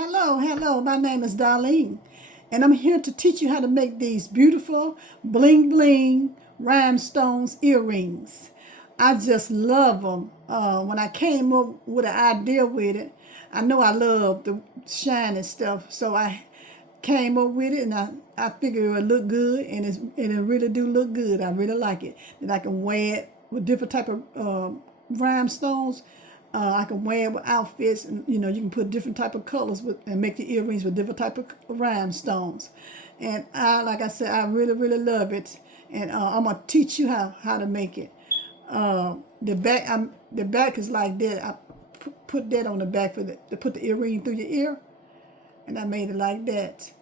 Hello, my name is Darlene, and I'm here to teach you how to make these beautiful bling bling rhinestones earrings. I just love them. When I came up with an idea with it, I know I love the shiny stuff, so I came up with it, and I figured it would look good, and it really do look good. I really like it. And I can wear it with different type of rhinestones. I can wear it with outfits, and you can put different type of colors with and make the earrings with different type of rhinestones. And like I said, I really love it. And I'm gonna teach you how to make it. The back is like that. I put that on the back to put the earring through your ear, and I made it like that.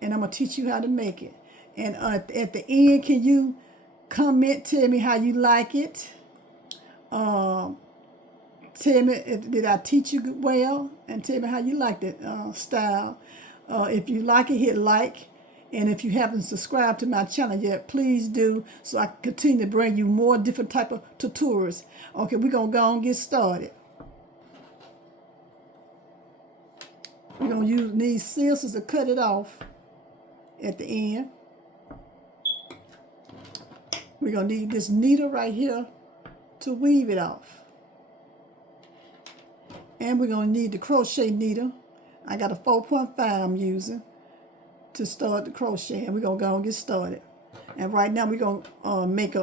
And I'm gonna teach you how to make it. And at the end, can you comment, tell me how you like it? Tell me, did I teach you well? And tell me how you like that style. If you like it, hit like. And if you haven't subscribed to my channel yet, please do, so I can continue to bring you more different type of tutorials. Okay, we're going to go and get started. We're going to use these scissors to cut it off at the end. We're going to need this needle right here to weave it off. And we're going to need the crochet needle. I got a 4.5 I'm using to start the crochet. And we're going to go and get started. And right now we're going to make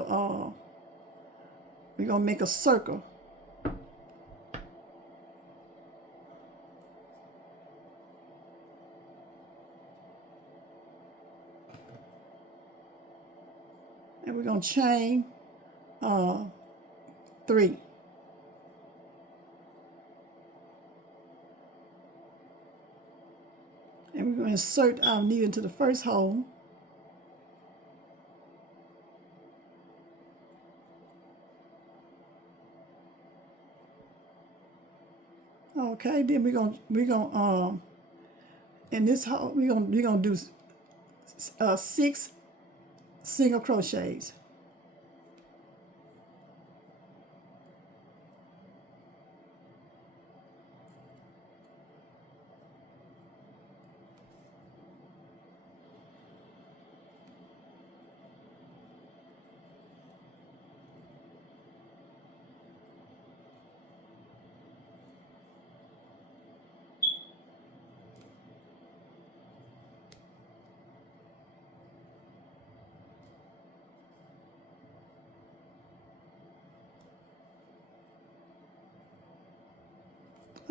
a circle. And we're going to chain 3. And we're going to insert our needle into the first hole. Okay, then we're gonna in this hole we're gonna do 6 single crochets.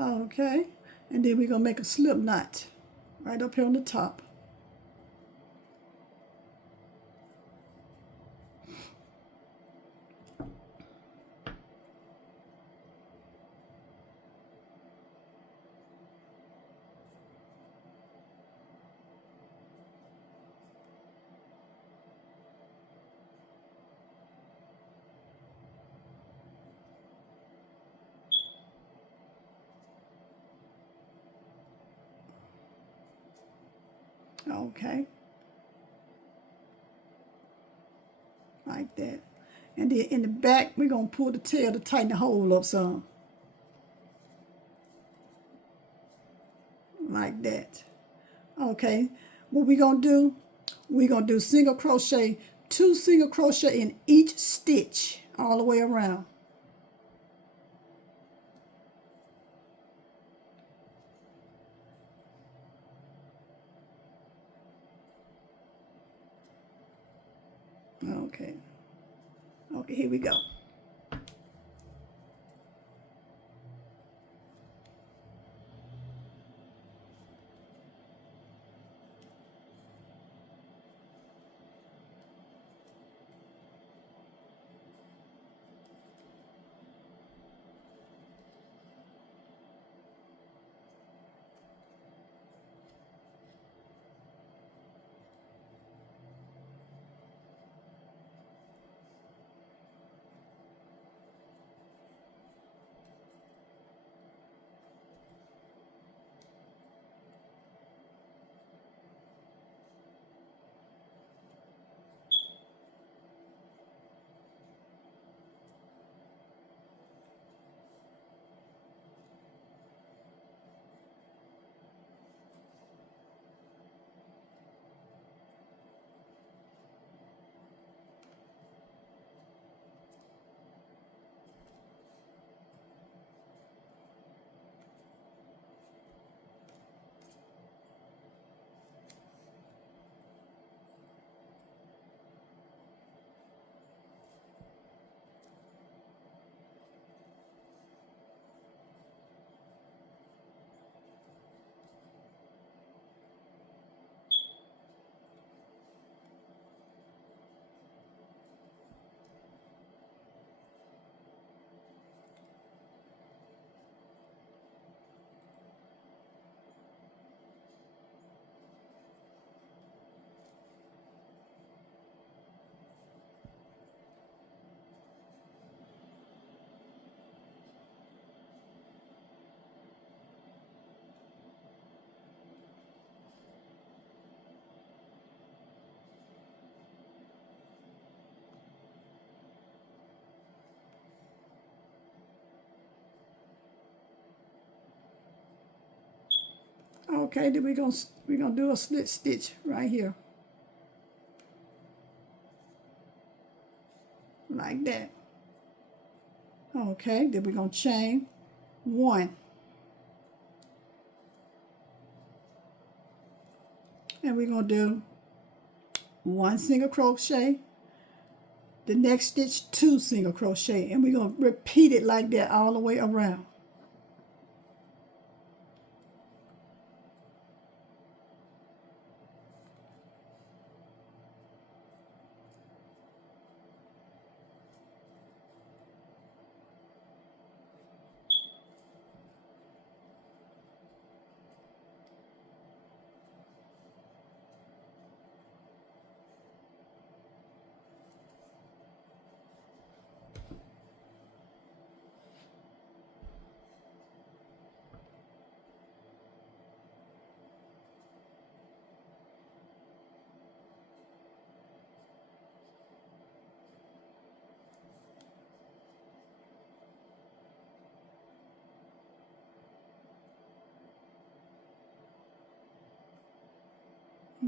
Okay, and then we're gonna make a slip knot right up here on the top. Okay, like that. And then in the back, we're gonna pull the tail to tighten the hole up some. Like that. Okay, what we're gonna do, single crochet, 2 single crochet in each stitch all the way around. Okay, here we go. Okay, then we're gonna do a slip stitch right here, like that. Okay, then we're gonna chain 1, and we're gonna do 1 single crochet. The next stitch, 2 single crochet, and we're gonna repeat it like that all the way around.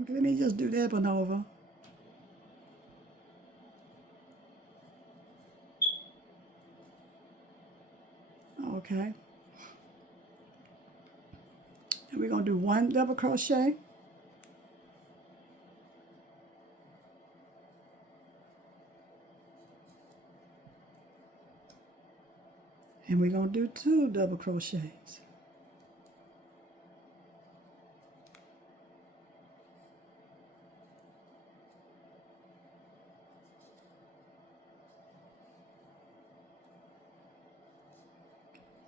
Okay, let me just do that one over. Okay, and we're gonna do 1 double crochet, and we're gonna do 2 double crochets.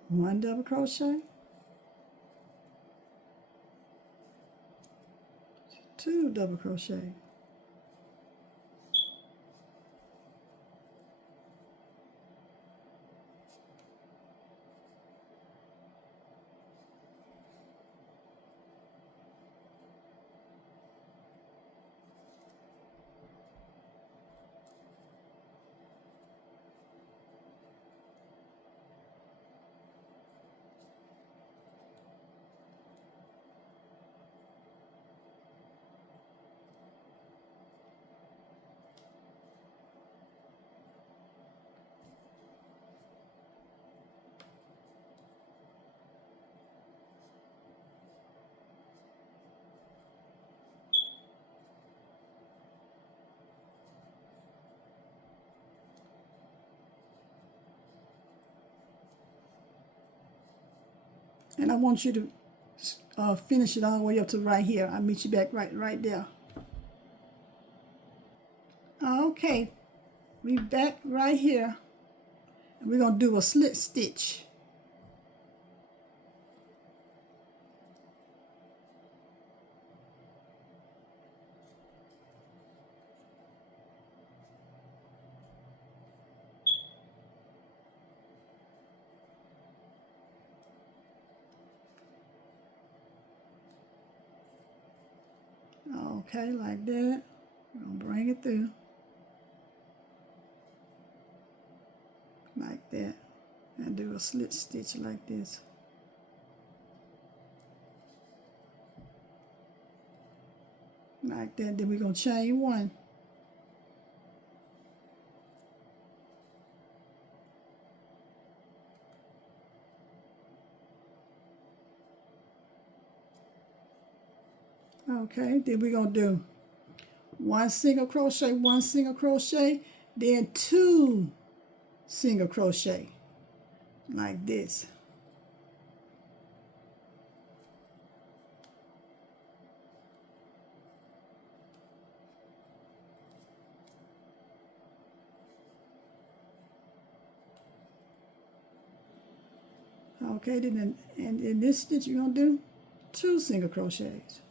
One double crochet, 2 double crochet, and I want you to finish it all the way up to right here. I'll meet you back right there. Okay, we back right here, and we're gonna do a slip stitch. Okay, like that. We're gonna bring it through like that, and do a slip stitch like this. Like that. Then we're gonna chain 1. Okay, then we're gonna do 1 single crochet, 1 single crochet, then 2 single crochet like this. Okay, then in this stitch you're gonna do 2 single crochets.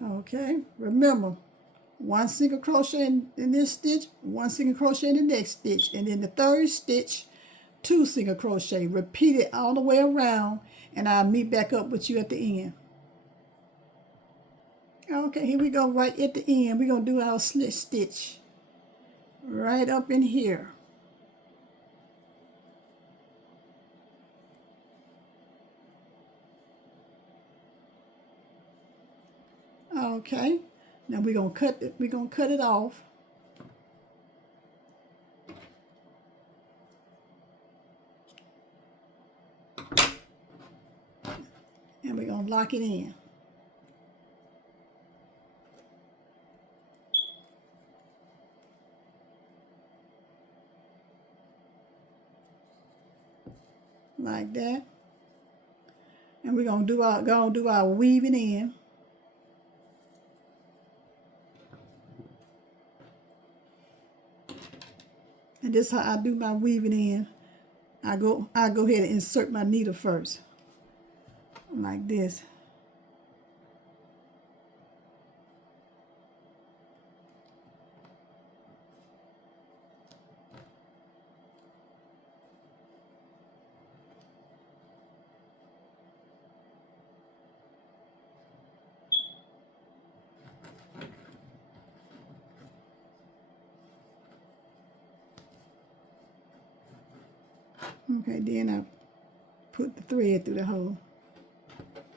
Okay, remember, 1 single crochet in this stitch, 1 single crochet in the next stitch, and in the third stitch, 2 single crochet. Repeat it all the way around, and I'll meet back up with you at the end. Okay, here we go right at the end. We're going to do our slip stitch. right up in here. Okay, now we're gonna cut it. We're gonna cut it off. And we're gonna lock it in. Like that. And we're gonna do our weaving in. And this is how I do my weaving in. I go ahead and insert my needle first. Like this. Okay, then I put the thread through the hole,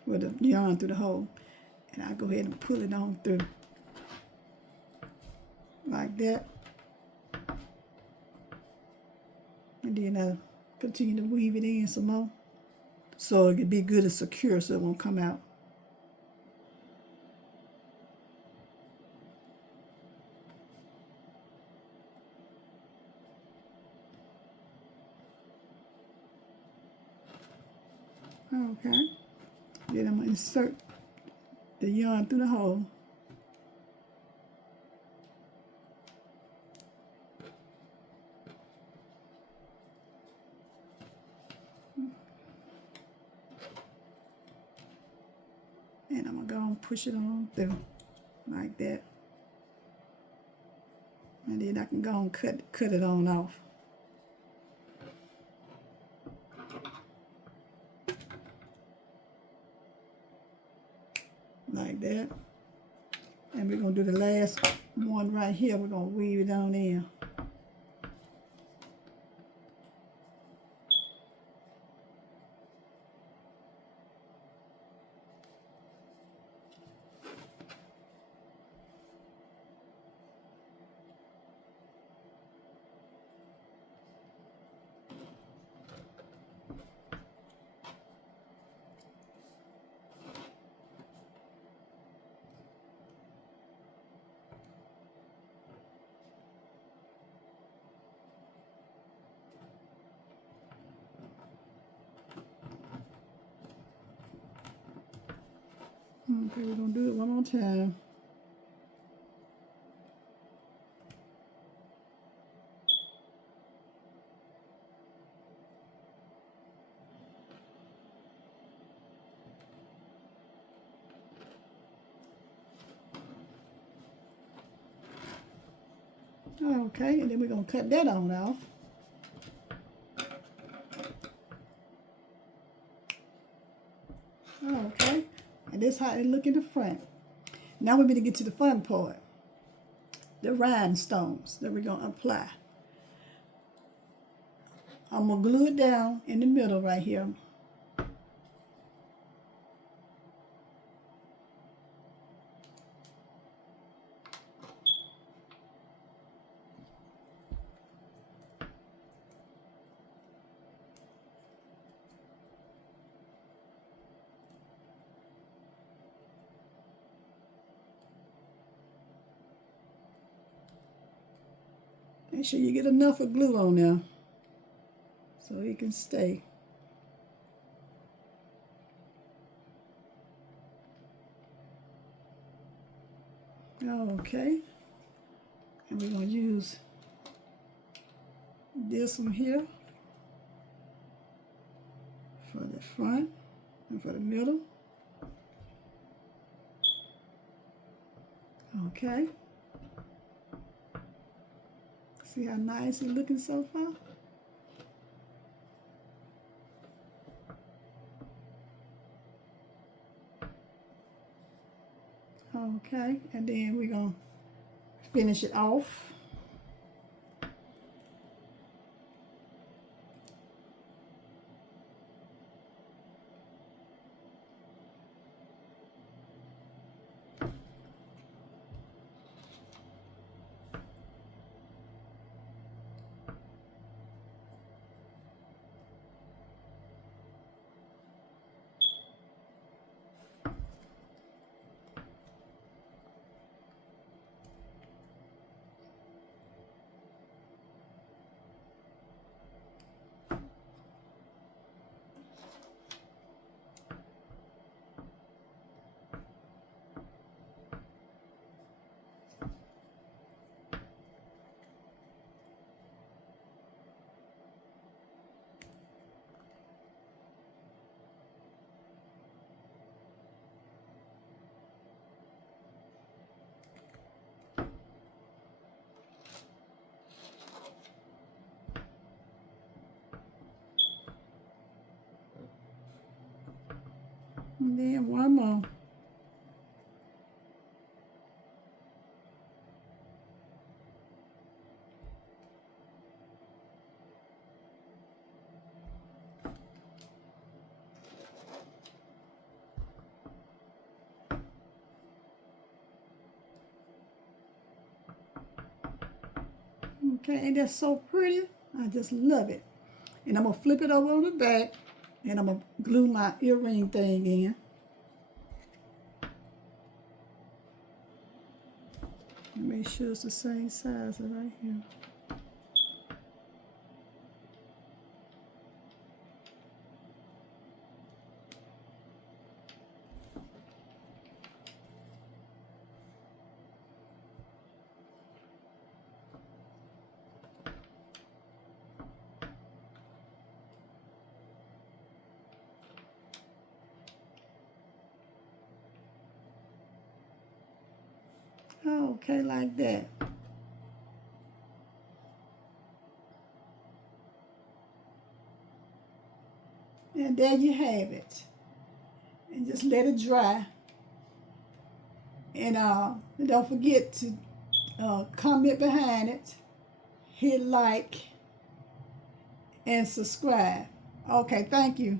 with the yarn through the hole, and I go ahead and pull it on through, like that. And then I continue to weave it in some more, so it can be good and secure, so it won't come out. Okay, then I'm going to insert the yarn through the hole. And I'm going to go and push it on through, like that. And then I can go and cut it on off. Like that. And we're going to do the last one right here. We're going to weave it on in. Okay, we're going to do it one more time. Okay, and then we're going to cut that on off. Okay, and this is how it look in the front. Now we're going to get to the fun part. The rhinestones that we're going to apply. I'm going to glue it down in the middle right here. Make sure you get enough of glue on there so it can stay. Okay, and we're going to use this one here for the front and for the middle. Okay. See how nice it's looking so far? Okay, and then we're going to finish it off. And then one more. Okay, ain't that so pretty? I just love it. And I'm going to flip it over on the back, and I'm going to glue my earring thing in. Make sure it's the same size right here. Okay, like that. And there you have it. And just let it dry. And don't forget to comment behind it, hit like, and subscribe. Okay, thank you.